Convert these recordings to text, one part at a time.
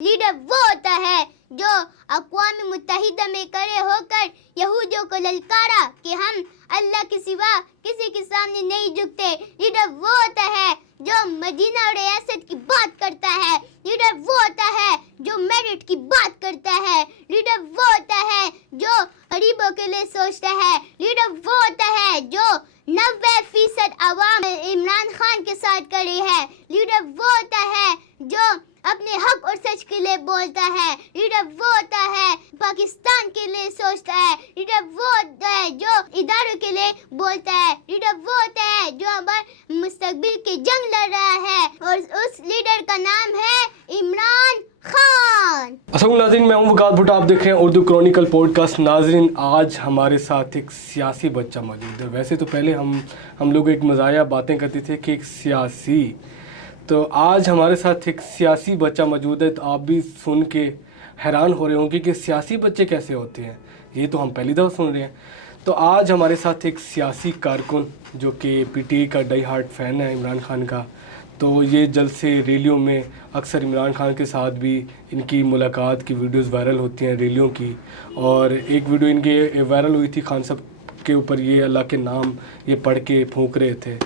Leader وہ ہوتا ہے جو اقوام متحدہ میں کھڑے ہو کر یہودیوں کو للکارا کہ ہم اللہ کے سوا کسی کے سامنے نہیں جھکتے. لیڈر وہ ہوتا ہے جو مدینہ اور ریاست کی بات کرتا ہے. لیڈر وہ ہوتا ہے جو میرٹ کی بات کرتا ہے. لیڈر وہ ہوتا ہے جو غریبوں کے لیے سوچتا ہے. لیڈر وہ ہوتا ہے جو 90% عوام عمران خان کے ساتھ کھڑی ہے. لیڈر وہ ہوتا ہے جو اپنے حق اور سچ کے لیے بولتا ہے. لیڈر وہ ہوتا ہے پاکستان کے لیے سوچتا ہے. لیڈر وہ ہوتا ہے جو اداروں کے لیے بولتا ہے. لیڈر وہ ہوتا ہے جو ہمارے مستقبل کی جنگ لڑ رہا ہے اور اس لیڈر کا نام ہے عمران خان. السلام علیکم ناظرین، میں ہوں وقار بھٹ، آپ دیکھ رہے ہیں اردو کرونیکل پوڈ کاسٹ. ناظرین، آج ہمارے ساتھ ایک سیاسی بچہ موجود ہے. ویسے تو پہلے ہم لوگ ایک مزاحیہ باتیں کرتے تھے کہ ایک سیاسی، تو آج ہمارے ساتھ ایک سیاسی بچہ موجود ہے. تو آپ بھی سن کے حیران ہو رہے ہوں گے کہ سیاسی بچے کیسے ہوتے ہیں. یہ تو ہم پہلی دفعہ سن رہے ہیں. تو آج ہمارے ساتھ ایک سیاسی کارکن جو کہ پی ٹی آئی کا ڈائی ہارڈ فین ہے عمران خان کا. تو یہ جلسے ریلیوں میں اکثر عمران خان کے ساتھ بھی ان کی ملاقات کی ویڈیوز وائرل ہوتی ہیں ریلیوں کی. اور ایک ویڈیو ان کے وائرل ہوئی تھی خان صاحب کے اوپر، یہ اللہ کے نام یہ پڑھ کے پھونک رہے تھے.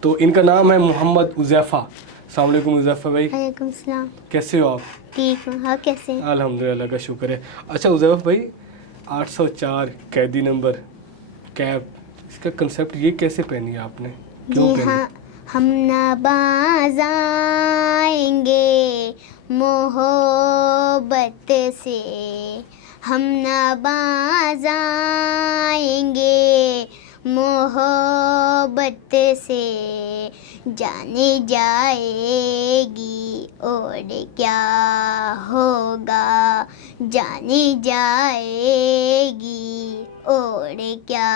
تو ان کا نام ہے محمد حذیفہ. السلام علیکم حذیفہ بھائی. وعلیکم السلام. کیسے ہو آپ؟ ٹھیک ہوں، آپ کیسے ہیں؟ الحمدللہ، اللہ کا شکر ہے. اچھا حذیفہ بھائی، 804 قیدی نمبر کیپ، اس کا کنسیپٹ یہ کیسے پہنی ہے آپ نے؟ جی ہاں، ہم نہ باز آئیں گے محبت سے، ہم نہ باز آئیں گے محبت سے، جانے جائے گی اور کیا ہوگا، جانے جائے گی اور کیا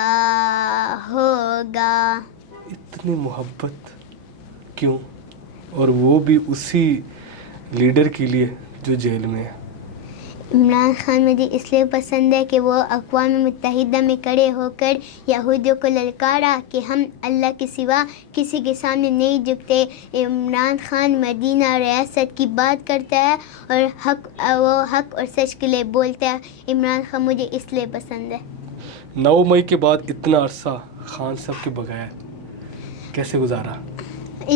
ہوگا. اتنی محبت کیوں؟ اور وہ بھی اسی لیڈر کے لیے جو جیل میں ہے. عمران خان مجھے اس لیے پسند ہے کہ وہ اقوام متحدہ میں کھڑے ہو کر یہودیوں کو للکارا کہ ہم اللہ کے سوا کسی کے سامنے نہیں جھکتے. عمران خان مدینہ اور ریاست کی بات کرتا ہے اور وہ حق اور سچ کے لیے بولتا ہے. عمران خان مجھے اس لیے پسند ہے. 9 مئی کے بعد اتنا عرصہ خان صاحب کے بغیر کیسے گزارا؟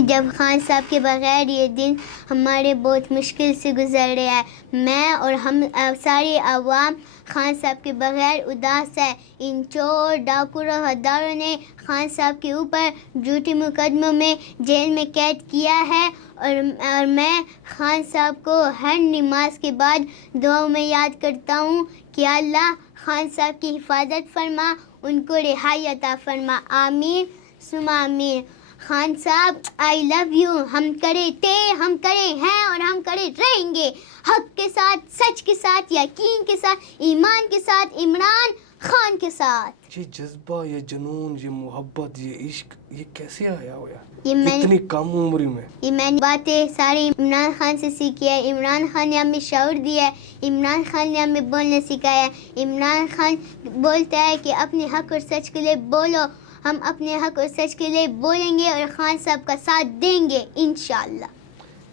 جب خان صاحب کے بغیر یہ دن ہمارے بہت مشکل سے گزر رہا ہے. میں اور ہم ساری عوام خان صاحب کے بغیر اداس ہے. ان چور ڈاکو اور ہداروں نے خان صاحب کے اوپر جھوٹے مقدموں میں جیل میں قید کیا ہے اور میں خان صاحب کو ہر نماز کے بعد دعاؤں میں یاد کرتا ہوں کہ اللہ خان صاحب کی حفاظت فرما، ان کو رہائی عطا فرما. آمین ثم آمین. خان صاحب آئی لو یو. ہم کڑے تھے، ہم کڑے ہیں اور ہم کڑے رہیں گے، حق کے ساتھ، سچ کے ساتھ، یقین کے ساتھ، ایمان کے ساتھ، عمران خان کے ساتھ. یہ جذبہ، یہ جنون، یہ محبت، یہ عشق، یہ کیسے آیا ہوا یہ اتنی کم عمری میں؟ یہ میں نے باتیں ساری عمران خان سے سیکھی ہے. عمران خان نے ہمیں شعور دیا ہے، عمران خان نے ہمیں بولنا سکھایا ہے. عمران خان بولتا ہے کہ اپنے حق اور سچ کے لیے بولو. ہم اپنے حق اور سچ کے لیے بولیں گے اور خان صاحب کا ساتھ دیں گے انشاءاللہ.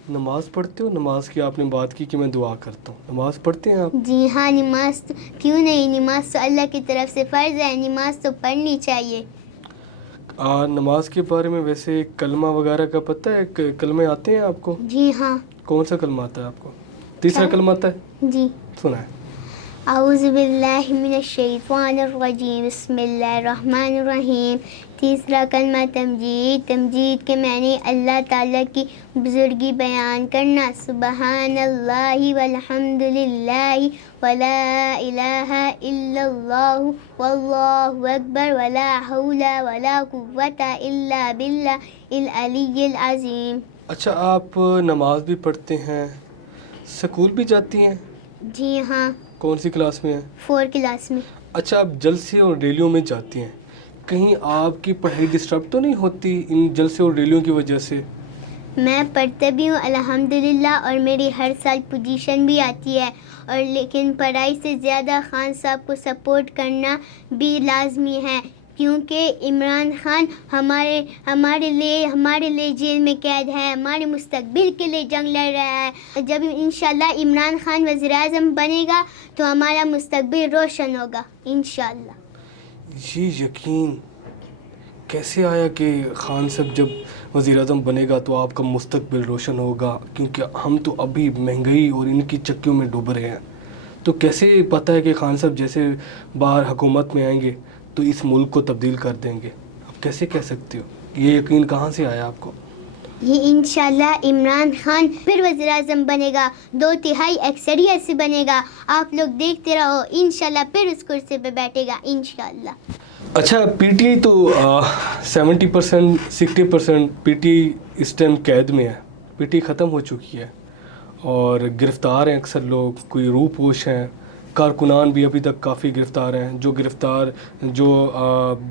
نماز پڑھتے ہو؟ نماز کی آپ نے بات کی کہ میں دعا کرتا ہوں، نماز پڑھتے ہیں آپ؟ جی ہاں، نماز کیوں نہیں، نماز تو اللہ کی طرف سے فرض ہے، نماز تو پڑھنی چاہیے. نماز کے بارے میں ویسے کلمہ وغیرہ کا پتہ ہے؟ کلمے آتے ہیں آپ کو؟ جی ہاں. کون سا کلمہ آتا ہے آپ کو؟ تیسرا کلمہ آتا ہے؟ جی. سنا ہے. اعوذ باللہ من الشیطان الرجیم، بسم اللہ الرحمن الرحیم. تیسرا کلمہ تمجید. تمجید کے معنی اللہ تعالیٰ کی بزرگی بیان کرنا. سبحان اللہ والحمد للہ ولا الہ الا اللہ واللہ اکبر ولا حول ولا قوة الا باللہ العلی العظیم. اچھا، آپ نماز بھی پڑھتے ہیں، سکول بھی جاتی ہیں؟ جی ہاں. کون سی کلاس میں ہیں؟ 4 کلاس میں. اچھا، آپ جلسے اور ریلیوں میں جاتی ہیں، کہیں آپ کی پڑھائی ڈسٹرب تو نہیں ہوتی ان جلسے اور ریلیوں کی وجہ سے؟ میں پڑھتے بھی ہوں الحمدللہ، اور میری ہر سال پوزیشن بھی آتی ہے، اور لیکن پڑھائی سے زیادہ خان صاحب کو سپورٹ کرنا بھی لازمی ہے کیونکہ عمران خان ہمارے لیے جیل میں قید ہے, ہمارے مستقبل کے لیے جنگ لڑ رہا ہے. جب انشاءاللہ عمران خان وزیر اعظم بنے گا تو ہمارا مستقبل روشن ہوگا انشاءاللہ. یہ یقین کیسے آیا کہ خان صاحب جب وزیر اعظم بنے گا تو آپ کا مستقبل روشن ہوگا؟ کیونکہ ہم تو ابھی مہنگائی اور ان کی چکیوں میں ڈوب رہے ہیں. تو کیسے پتہ ہے کہ خان صاحب جیسے باہر حکومت میں آئیں گے تو اس ملک کو تبدیل کر دیں گے؟ آپ کیسے کہہ سکتے ہو؟ یہ یقین کہاں سے آیا آپ کو؟ یہ انشاءاللہ عمران خان پھر وزیر اعظم بنے گا, 2/3 اکثریت سے بنے گا. آپ لوگ دیکھتے رہو, انشاءاللہ پھر اس کرسی پہ بیٹھے گا انشاءاللہ. اچھا, پی ٹی آئی تو 70% 60% P T I us time قید میں ہے. پی ٹی آئی ختم ہو چکی ہے اور گرفتار ہیں اکثر لوگ, کوئی روح پوش ہیں, کارکنان بھی ابھی تک کافی گرفتار ہیں. جو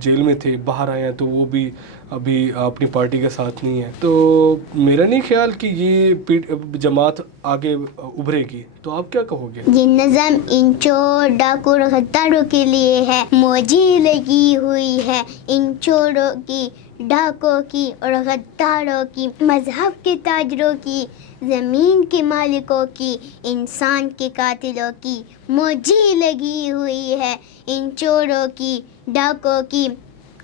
جیل میں تھے باہر آئے ہیں تو وہ بھی ابھی اپنی پارٹی کے ساتھ نہیں ہیں. تو میرا نہیں خیال کہ یہ جماعت آگے ابھرے گی. تو آپ کیا کہو گے؟ یہ نظم ان چور ڈاکو اور غداروں کے لیے ہے, موجیں لگی ہوئی ہے ان چوروں کی, ڈاکوں کی اور غداروں کی, مذہب کے تاجروں کی, زمین کے مالکوں کی, انسان کے قاتلوں کی. موجیں لگی ہوئی ہے ان چوروں کی, ڈاکوں کی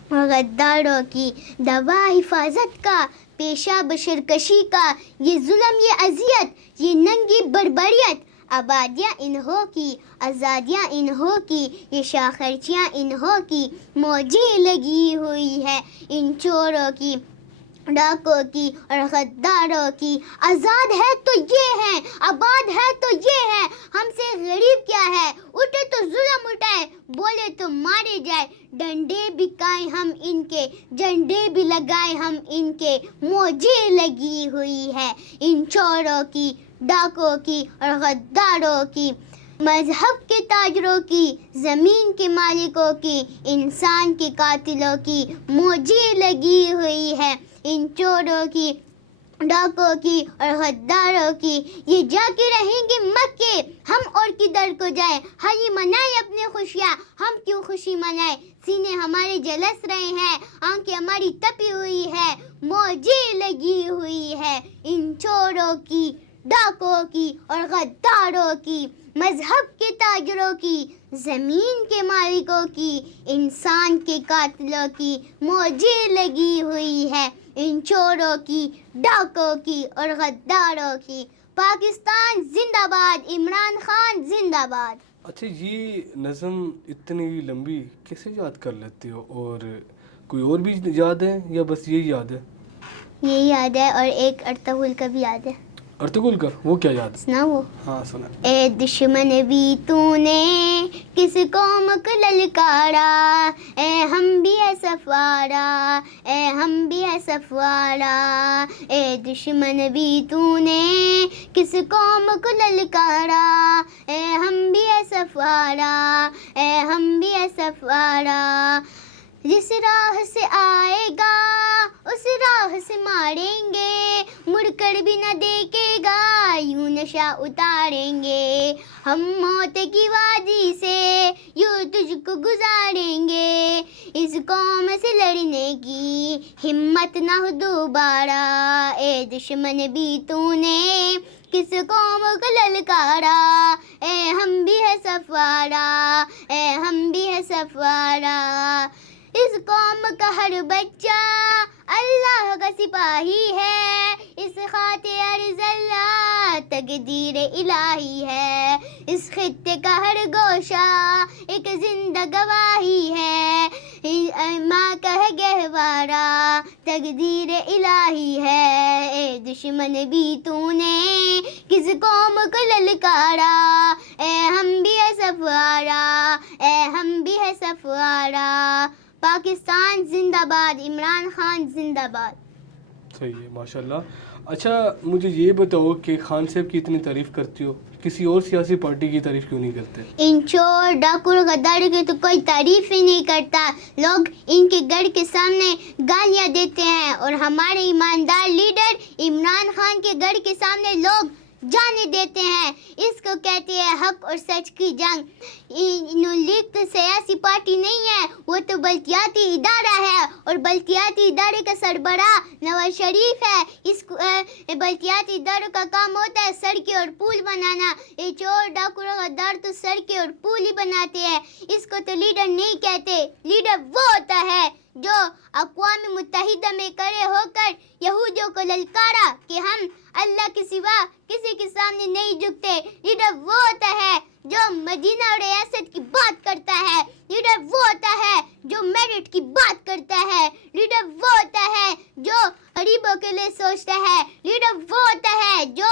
اور غداروں کی. دوا حفاظت کا, پیشہ بشرکشی کا, یہ ظلم, یہ اذیت, یہ ننگی بربریت. آبادیاں انہوں کی, آزادیاں انہوں کی, یہ شاخرچیاں انہوں کی. موجیں لگی ہوئی ہے ان چوروں کی, ڈاکوں کی اور غداروں کی. آزاد ہے تو یہ ہے, آباد ہے تو یہ ہے, ہم سے غریب کیا ہے. اٹھے تو ظلم اٹھائے, بولے تو مارے جائے. ڈنڈے بھی کھائیں ہم ان کے, جھنڈے بھی لگائے ہم ان کے. موجیں لگی ہوئی ہے ان چوروں کی, ڈاکوں کی اور غداروں کی, مذہب کے تاجروں کی, زمین کے مالکوں کی, انسان کے قاتلوں کی. موجیں لگی ہوئی ہے ان چوروں کی, ڈاکوں کی اور غداروں کی. یہ جا کے رہیں گے مکے, ہم اور کدھر کو جائیں. ہاں منائے اپنے خوشیاں, ہم کیوں خوشی منائے. سینے ہمارے جلس رہے ہیں, آنکھیں ہماری تپی ہوئی ہے. موجیں لگی ہوئی ہے ان چوروں کی, ڈاکوں کی اور غداروں کی, مذہب کے تاجروں کی, زمین کے مالکوں کی, انسان کے قاتلوں کی. موجیں لگی ہوئی ہے ان چوروں کی, ڈاکوں کی اور غداروں کی. پاکستان زندہ باد, عمران خان زندہ باد. اچھا, یہ نظم اتنی لمبی کیسے یاد کر لیتے ہو؟ اور کوئی اور بھی یاد ہے یا بس یہی یاد ہے؟ یہی یاد ہے, اور ایک ارطغرل کا بھی یاد ہے. ارطغرل کا وہ کیا یاد ہے؟ سنا وہ. ہاں سنا. اے دشمن بھی تو نے کس قوم کو للکارا, اے ہم بھی ہے سفارا, اے ہم بھی ہے سفارا. اے دشمن بھی تو نے کس قوم کو للکارا, اے ہم بھی ہے سفارا, اے ہم بھی ہے سفارا. جس راہ سے آئے گا اس راہ سے ماریں گے, مڑ کر بھی نہ دیکھے گا یوں نشہ اتاریں گے. ہم موت کی وادی سے یوں تجھ کو گزاریں گے, اس قوم سے لڑنے کی ہمت نہ ہو دوبارہ. اے دشمن بھی تو نے کس قوم کو للکارا, اے ہم بھی ہے سفارا, اے ہم بھی ہے سفارا. اس قوم کا ہر بچہ اللہ کا سپاہی ہے, اس خاطر عرض اللہ تقدیر الہی ہے. اس خطے کا ہر گوشہ ایک زندہ گواہی ہے, ماں کا ہے گہوارہ تقدیر الہی ہے. اے دشمن بھی تو نے کس قوم کو للکارا, اے ہم بھی ہے سفارا, اے ہم بھی ہے سفارا. پاکستان زندہ باد, عمران خان زندہ باد. صحیح ہے, ماشاءاللہ. اچھا, مجھے یہ بتاؤ کہ خان صاحب کی اتنی تعریف کرتی ہو, کسی اور سیاسی پارٹی کی تعریف کیوں نہیں کرتے؟ ان چور ڈاکو غداروں کی تو کوئی تعریف ہی نہیں کرتا. لوگ ان کے گھر کے سامنے گالیاں دیتے ہیں, اور ہمارے ایماندار لیڈر عمران خان کے گھر کے سامنے لوگ جانے دیتے ہیں. اس کو کہتے ہیں حق اور سچ کی جنگ. نون لیگ تو سیاسی پارٹی نہیں ہے, وہ تو بلدیاتی ادارہ ہے, اور بلدیاتی ادارے کا سربراہ نواز شریف ہے. اس بلدیاتی اداروں کا کام ہوتا ہے سڑکیں اور پل بنانا. یہ چور ڈاکو غدار تو سڑکیں اور پل ہی بناتے ہیں. اس کو تو لیڈر نہیں کہتے. لیڈر وہ ہوتا ہے جو اقوام متحدہ میں کھڑے ہو کر یہودیوں کو للکارا کہ ہم اللہ کے سوا کسی کے سامنے نہیں جھکتے. لیڈر وہ ہوتا ہے جو مدینہ اور ریاست کی بات کرتا ہے. لیڈر وہ ہوتا ہے جو میرٹ کی بات کرتا ہے. لیڈر وہ ہوتا ہے جو غریبوں کے لیے سوچتا ہے. لیڈر وہ ہوتا ہے جو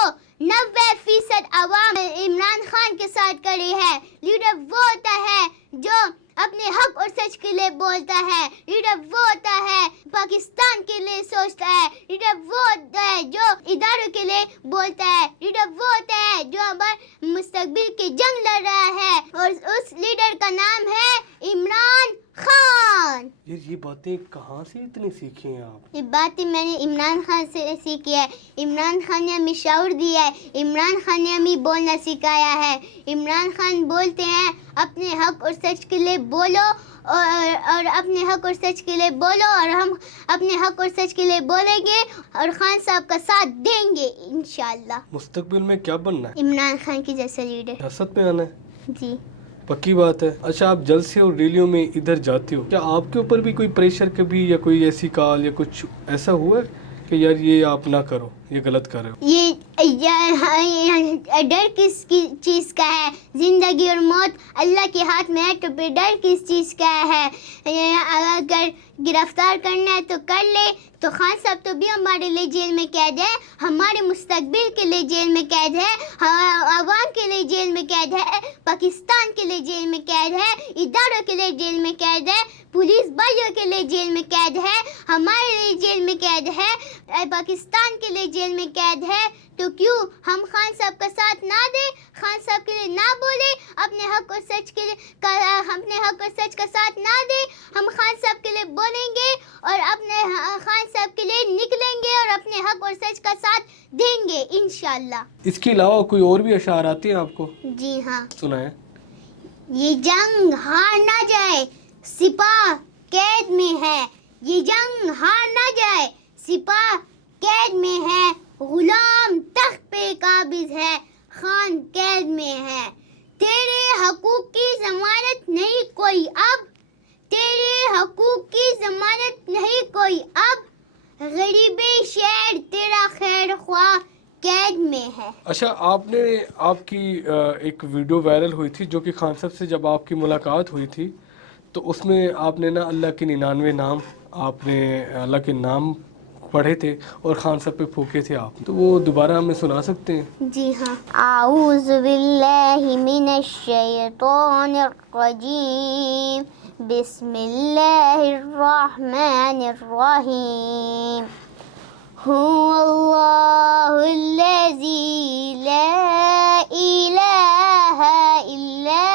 90% عوام عمران خان کے ساتھ کھڑی ہے. لیڈر وہ ہوتا ہے جو اپنے حق اور سچ کے لیے بولتا ہے. لیڈر وہ ہوتا ہے پاکستان کے لیے سوچتا ہے. لیڈر وہ ہوتا ہے جو اداروں کے لیے بولتا ہے. لیڈر وہ ہوتا ہے جو ہمارے مستقبل کی جنگ لڑ رہا ہے, اور اس لیڈر کا نام ہے عمران خان. یہ باتیں کہاں سے اتنی سیکھی ہیں آپ؟ یہ باتیں میں نے عمران خان سے سیکھی ہے. عمران خان نے ہمیں شعور دیا ہے. عمران خان نے ہمیں بولنا سکھایا ہے. عمران خان بولتے ہیں اپنے حق اور سچ کے لیے بولو, اور اپنے حق اور سچ کے لیے بولو, اور ہم اپنے حق اور سچ کے لیے بولیں گے اور خان صاحب کا ساتھ دیں گے انشاءاللہ. مستقبل میں کیا بننا ہے؟ عمران خان کی جیسا لیڈر. ریاست میں آنا ہے؟ جی پکی بات ہے. اچھا, آپ جلسے اور ریلیوں میں ادھر جاتے ہو, کیا آپ کے اوپر بھی کوئی پریشر کبھی یا کوئی ایسی کال یا کچھ ایسا ہوا ہے کہ یار یہ آپ نہ کرو, یہ غلط کر رہے ہو؟ یہ ڈر کس چیز کا ہے؟ زندگی اور موت اللہ کے ہاتھ میں ہے, تو پھر ڈر کس چیز کا ہے؟ اگر گرفتار کرنا ہے تو کر لے. تو خان صاحب تو بھی ہمارے لیے جیل میں قید ہے, ہمارے مستقبل کے لیے جیل میں قید ہے, عوام کے لیے جیل میں قید ہے, پاکستان کے لیے جیل میں قید ہے, اداروں کے لیے جیل میں قید ہے, پولیس بھائیوں کے لیے جیل میں قید ہے, ہمارے لیے جیل میں قید ہے, پاکستان کے لیے جیل میں قید ہے. تو کیوں ہم خان صاحب کا ساتھ نہ دیں, خان صاحب کے لیے نہ بولیں, اپنے حق اور سچ کے اپنے حق اور سچ کا ساتھ نہ دیں؟ ہم خان صاحب کے لیے بولیں گے اور اپنے خان صاحب کے لیے نکلیں گے اور اپنے حق اور سچ کا ساتھ دیں گے انشاءاللہ. اس کے علاوہ کوئی اور بھی اشعار آتے ہیں آپ کو؟ جی ہاں. سنائیں. یہ جنگ ہار نہ جائے سپاہ قید میں ہے. یہ جنگ ہار نہ جائے سپاہ قید میں ہے. غلام تخت پہ قابض ہے, خان قید میں ہے. تیرے حقوق کی ضمانت نہیں کوئی اب, تیرے حقوق کی ضمانت نہیں کوئی اب. غریب شہر تیرا خیر خواہ قید میں ہے. اچھا, آپ کی ایک ویڈیو وائرل ہوئی تھی جو کہ خان صاحب سے جب آپ کی ملاقات ہوئی تھی, تو اس میں آپ نے نا اللہ کے 99 نام, آپ نے اللہ کے نام پڑھے تھے اور خان صاحب پہ پھونکے تھے آپ, تو وہ دوبارہ ہمیں سنا سکتے ہیں؟ جی ہاں. اعوذ باللہ من الشیطان الرجیم, بسم اللہ الرحمن الرحیم. هو اللہ الذی لا الہ الا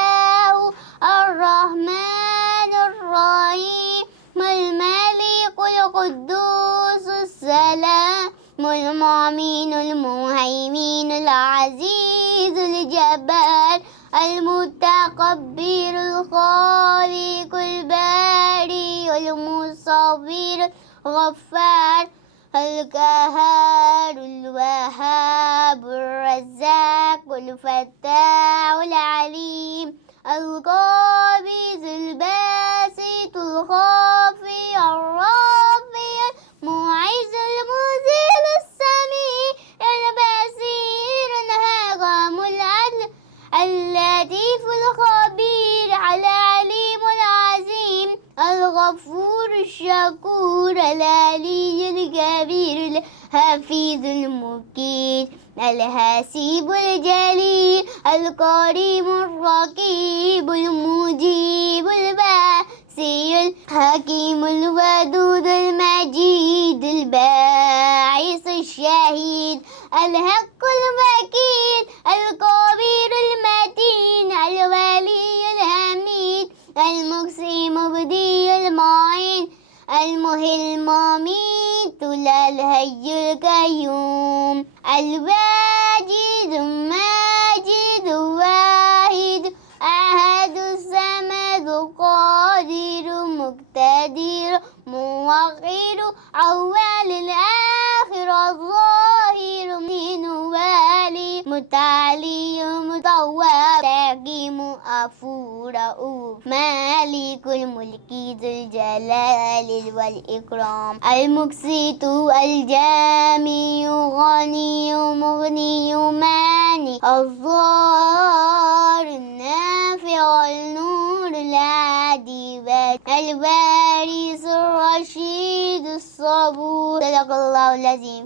هو الرحمن الرحیم, الملک القدوس السلام المؤمن المهيمن العزيز الجبار المتكبر الخالق البارئ المصور الغفار القهار الوهاب الرزاق الفتاح العليم القابض الباسط الخافي الرافع المعز المذل السميع البصير الحكم العدل اللطيف الخبير العليم العظيم الغفور الشكور العلي الكبير الحفيظ المقيت الحسيب الجليل الكريم الرقيب المجيب الباسي الحكيم الودود المجيد الباعث الشهيد الحق الوكيل الكبير المتين الولي الحميد المحصي المبدي المعين المحيي المميت الحي القيوم الواجد الرحيم غفور رؤوف مالك الملك ذو الجلال والإكرام المقسط الجامع غني مغني مانع الضار النافع النور الهادي الوارث الرشيد الصبور صدق الله العظيم.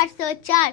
804,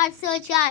804,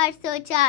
804,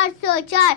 804,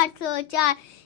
804.